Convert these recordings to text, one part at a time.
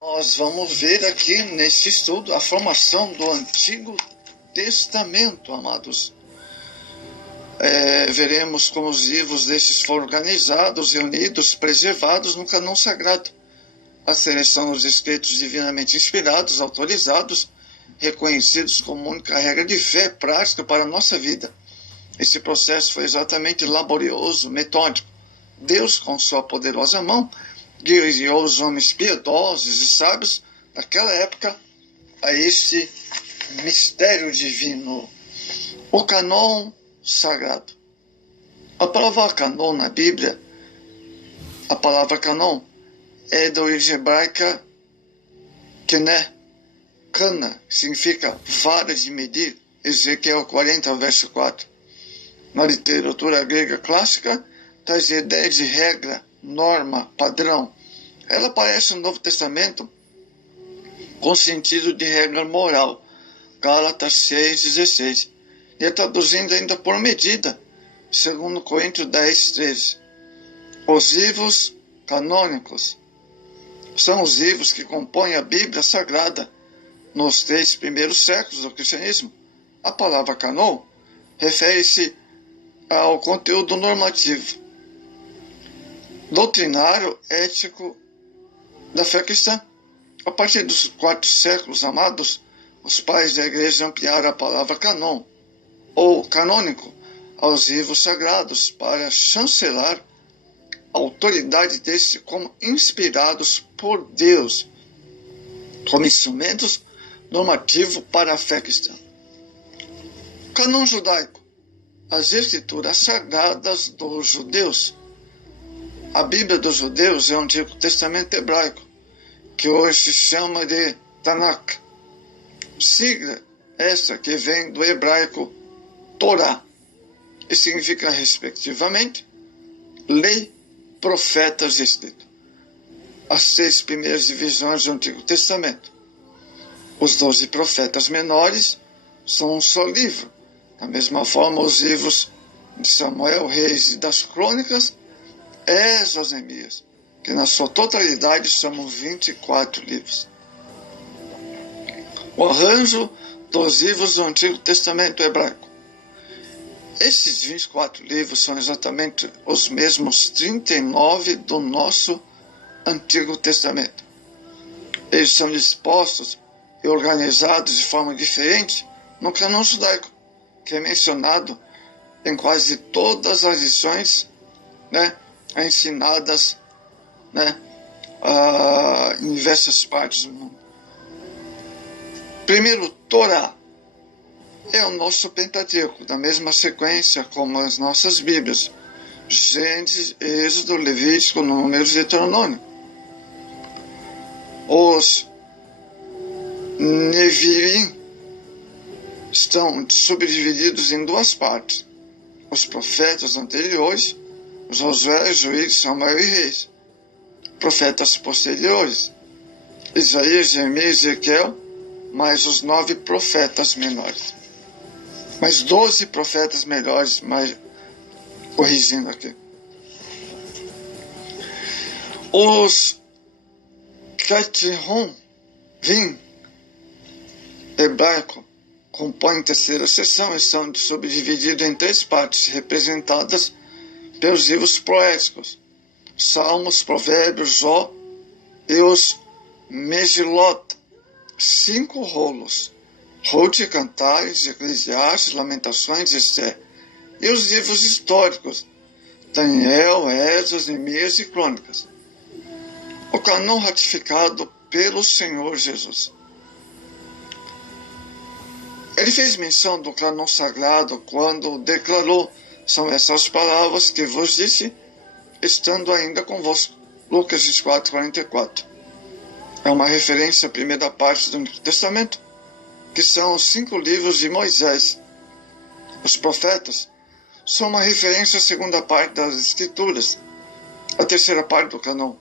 Nós vamos ver aqui neste estudo a formação do Antigo Testamento, amados. Veremos como os livros destes foram organizados, reunidos, preservados no cânon sagrado. A seleção dos escritos divinamente inspirados, autorizados, reconhecidos como única regra de fé prática para a nossa vida. Esse processo foi exatamente laborioso, metódico. Deus, com sua poderosa mão, guiou os homens piedosos e sábios daquela época a este mistério divino, o cânon sagrado. A palavra cânon na Bíblia, a palavra cânon é da origem hebraica kené, cana, que significa vara de medir, Ezequiel 40, verso 4. Na literatura grega clássica, traz a ideia de regra, norma, padrão. Ela aparece no Novo Testamento com sentido de regra moral, Gálatas 6,16, e é traduzindo ainda por medida, segundo Coríntios 10,13. Os livros canônicos são os livros que compõem a Bíblia Sagrada. Nos 3 primeiros séculos do cristianismo, a palavra cânon refere-se ao conteúdo normativo, doutrinário, ético da fé cristã. A partir dos 4 séculos, amados, os pais da igreja ampliaram a palavra cânon, ou canônico, aos livros sagrados, para chancelar a autoridade destes como inspirados por Deus, como instrumentos normativos para a fé cristã. Cânon judaico, as escrituras sagradas dos judeus. A Bíblia dos judeus é o Antigo Testamento hebraico, que hoje se chama de Tanakh. Sigla esta que vem do hebraico Torá, e significa, respectivamente, lei, profetas e escrito. As 6 primeiras divisões do Antigo Testamento. Os 12 profetas menores são um só livro. Da mesma forma, os livros de Samuel, Reis e das Crônicas, Esdras e Neemias, que na sua totalidade são 24 livros. O arranjo dos livros do Antigo Testamento hebraico. Esses 24 livros são exatamente os mesmos 39 do nosso Antigo Testamento. Eles são dispostos e organizados de forma diferente no cânon judaico, que é mencionado em quase todas as lições, ensinadas, em diversas partes do mundo. Primeiro, Torá é o nosso Pentateuco, da mesma sequência como as nossas Bíblias: Gênesis, Êxodo, Levítico, Números e Deuteronômio. Os Neviim estão subdivididos em 2 partes: os profetas anteriores, Josué, Juízes, Samuel e Reis; profetas posteriores, Isaías, Jeremias, Ezequiel, mais os 9 profetas menores. Mais 12 profetas melhores, corrigindo aqui. Os Ketuvim hebraico compõem a terceira seção e são subdivididos em 3 partes, representadas pelos livros poéticos: Salmos, Provérbios, Jó e os Megilot, 5 rolos: Ruth, Cantares, Eclesiastes, Lamentações, Esther, e os livros históricos: Daniel, Esdras, Neemias e Crônicas. O cânon ratificado pelo Senhor Jesus. Ele fez menção do cânon sagrado quando declarou: são essas palavras que vos disse, estando ainda convosco. Lucas 24, 44. É uma referência à primeira parte do Antigo Testamento, que são os 5 livros de Moisés. Os profetas são uma referência à segunda parte das Escrituras, a terceira parte do cânon.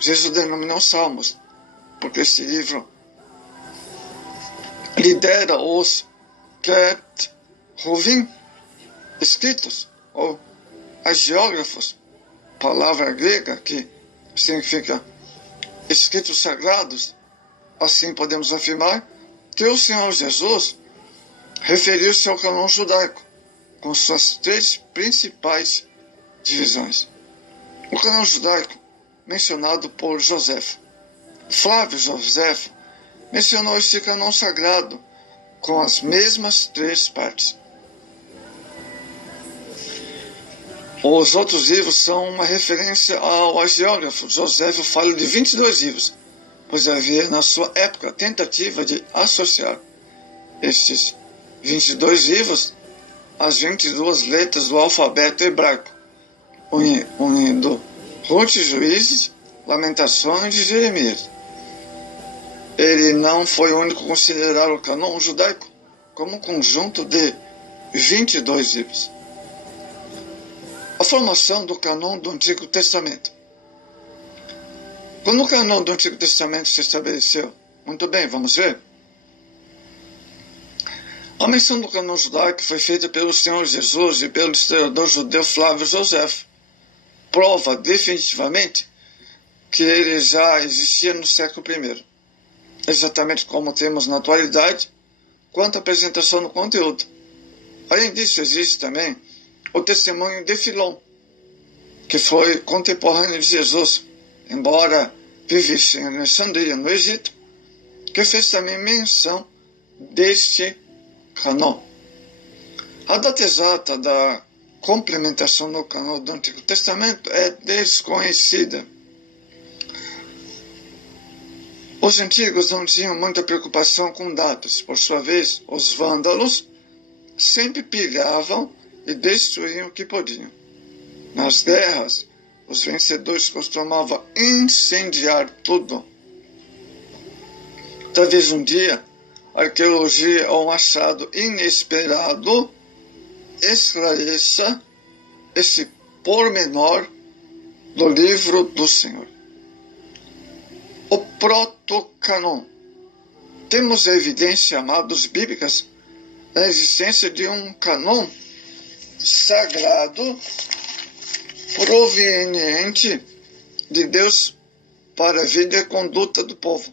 Jesus denominou Salmos, porque esse livro lidera os Ketuvim escritos, ou agiógrafos, palavra grega que significa escritos sagrados, assim podemos afirmar que o Senhor Jesus referiu-se ao cânon judaico, com suas três principais divisões. O cânon judaico, mencionado por Joséfo. Flávio Joséfo mencionou este cânon sagrado com as mesmas três partes. Os outros livros são uma referência ao hagiógrafo. Joséfo fala de 22 livros, pois havia na sua época tentativa de associar estes 22 livros às 22 letras do alfabeto hebraico, unindo Ruth, Juízes, Lamentações e Jeremias. Ele não foi o único a considerar o cânon judaico como um conjunto de 22 livros. A formação do cânon do Antigo Testamento. Quando o cânon do Antigo Testamento se estabeleceu? Muito bem, vamos ver. A menção do cânon judaico foi feita pelo Senhor Jesus e pelo historiador judeu Flávio Joséfo. Prova definitivamente que ele já existia no século I, exatamente como temos na atualidade, quanto à apresentação do conteúdo. Além disso, existe também o testemunho de Filon, que foi contemporâneo de Jesus, embora vivesse em Alexandria, no Egito, que fez também menção deste cânon. A data exata da complementação do cânon do Antigo Testamento é desconhecida. Os antigos não tinham muita preocupação com datas. Por sua vez, os vândalos sempre pilhavam e destruíam o que podiam. Nas guerras, os vencedores costumavam incendiar tudo. Talvez um dia, a arqueologia ou um achado inesperado esclareça esse pormenor do livro do Senhor. O protocanon. Temos a evidência, amados, bíblicas da existência de um canon sagrado proveniente de Deus para a vida e conduta do povo.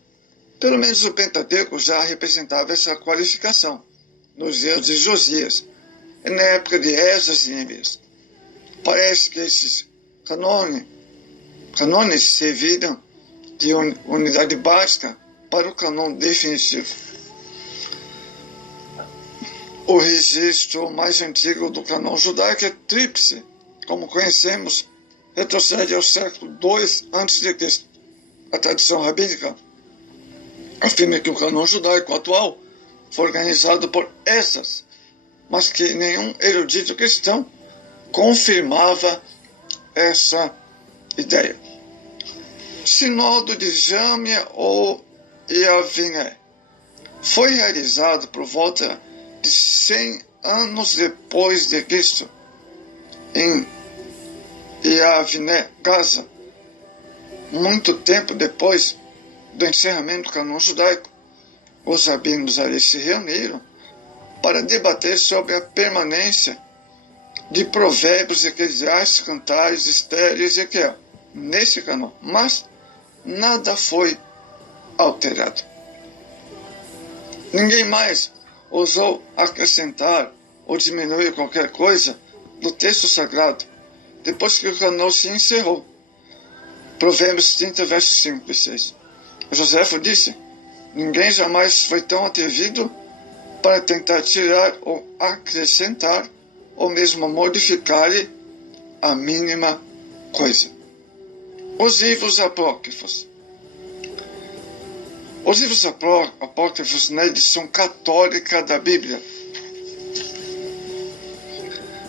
Pelo menos o Pentateuco já representava essa qualificação nos dias de Josias e na época de Esdras e Neemias. Parece que esses canones serviram de unidade básica para o cânon definitivo. O registro mais antigo do cânon judaico é tríplice, como conhecemos, retrocede ao século II a.C. A tradição rabínica afirma que o cânon judaico atual foi organizado por Esdras, mas que nenhum erudito cristão confirmava essa ideia. Sinodo de Jâmia ou Iaviné foi realizado por volta de 100 anos depois de Cristo, em Iaviné, Gaza, muito tempo depois do encerramento do cânon judaico. Os rabinos ali se reuniram para debater sobre a permanência de Provérbios, Eclesiastes, Cantares, Esther e Ezequiel nesse cânon, mas nada foi alterado. Ninguém mais ousou acrescentar ou diminuir qualquer coisa do texto sagrado depois que o cânon se encerrou. Provérbios 30, versos 5 e 6. Joséfo disse: ninguém jamais foi tão atrevido para tentar tirar ou acrescentar ou mesmo modificar-lhe a mínima coisa. Os livros apócrifos. Os livros apócrifos na edição católica da Bíblia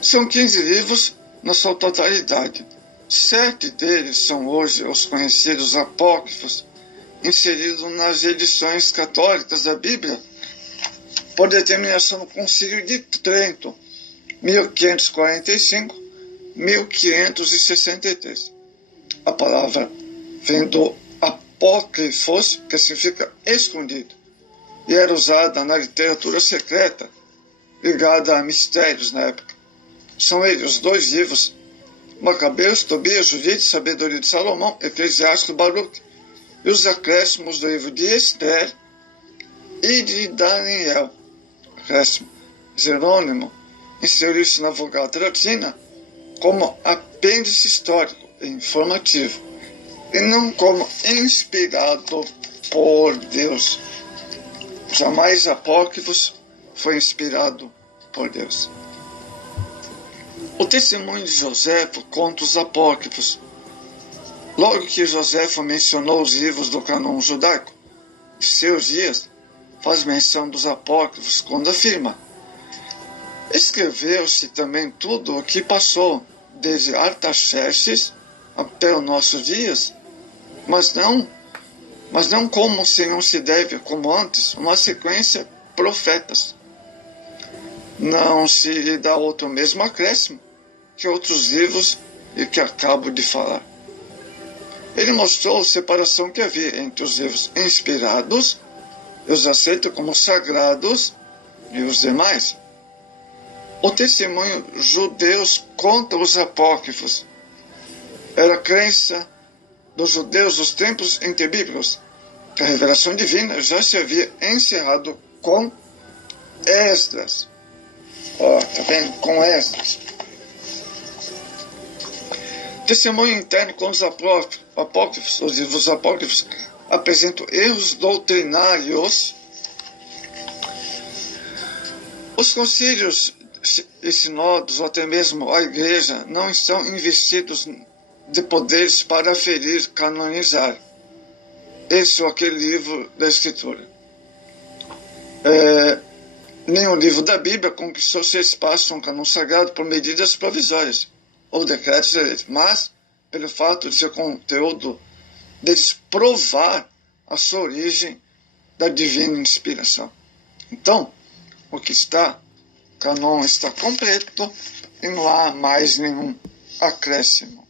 são 15 livros na sua totalidade. 7 deles são hoje os conhecidos apócrifos, inseridos nas edições católicas da Bíblia por determinação do Concílio de Trento, 1545-1563. A palavra vem do apócrifos, que significa escondido, e era usada na literatura secreta ligada a mistérios na época. São eles os 2 livros: Macabeus, Tobias, Judite, Sabedoria de Salomão, Eclesiástico, Baruque. e os acréscimos do livro de Esther e de Daniel. Acréscimo. Jerônimo inseriu isso na Vulgata Latina como apêndice histórico e informativo, e não como inspirado por Deus. Jamais Apócrifos foi inspirado por Deus. O testemunho de Joséfo conta os apócrifos. Logo que Joséfo mencionou os livros do cânon judaico de seus dias, faz menção dos apócrifos quando afirma: escreveu-se também tudo o que passou desde Artaxerxes até os nossos dias, mas não como se não se deve, como antes, uma sequência profetas. Não se lhe dá outro mesmo acréscimo que outros livros e que acabo de falar. Ele mostrou a separação que havia entre os livros inspirados, e os aceita como sagrados, e os demais. O testemunho judeus contra os apócrifos era a crença dos judeus dos tempos interbíblicos que a revelação divina já se havia encerrado com Esdras. Tá vendo? Com Esdras. Testemunho interno com os apócrifos, os livros apócrifos apresentam erros doutrinários. Os concílios e sinodos, ou até mesmo a igreja, não estão investidos de poderes para aferir, canonizar esse ou aquele livro da Escritura. Nenhum livro da Bíblia conquistou seu espaço no cânon sagrado por medidas provisórias ou decretos eleitos, mas pelo fato de seu conteúdo deles provar a sua origem da divina inspiração. Então, o cânon está completo e não há mais nenhum acréscimo.